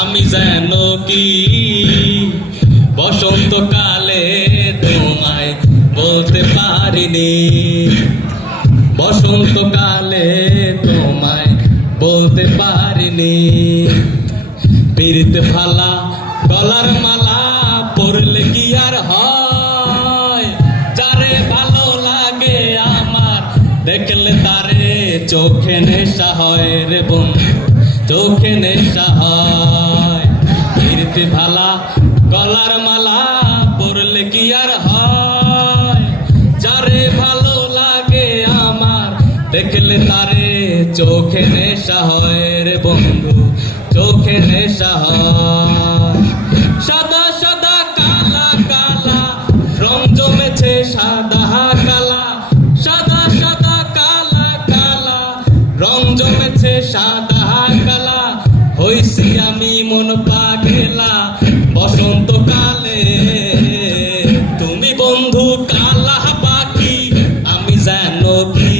আমি যেন কি বসন্তকালে তোমায় বলতে পারিনি, বসন্তকালে তোমায় বলতে পারিনি। পিরিতে ফালা গলার মালা পরলে কি আর হয়, যারে ভালো লাগে আমার দেখলে তারে চোখে নেশা হয় রে বন্ধু, চোখে নেশা হয়। পিরিতে ফালা গলার মালা পরলে কি আর হয়, যারে ভালো লাগে আমার দেখলে তারে চোখে নেশা হয় রে বন্ধু, চোখে নেশা হয়। সাদা সাদা কালা কালা রং জমেছে সাদা কালা, সাদা সাদা কালা কালা রং জমেছে সাদা কালা। হইছি আমি মন পাগেলা বসন্তকালে, তুমি বন্ধু কালা পাখি আমি যেন কি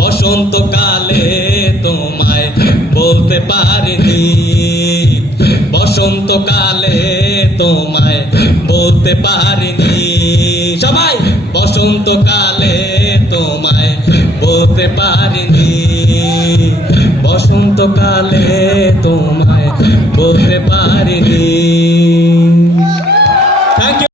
বসন্তকালে তোমায় বলতে পারিনি, বসন্তকালে তোমায় বলতে পারিনি। সবাই বসন্তকালে তোমায় বলতে পারিনি, বসন্তকালে তোমায় বলতে পারিনি।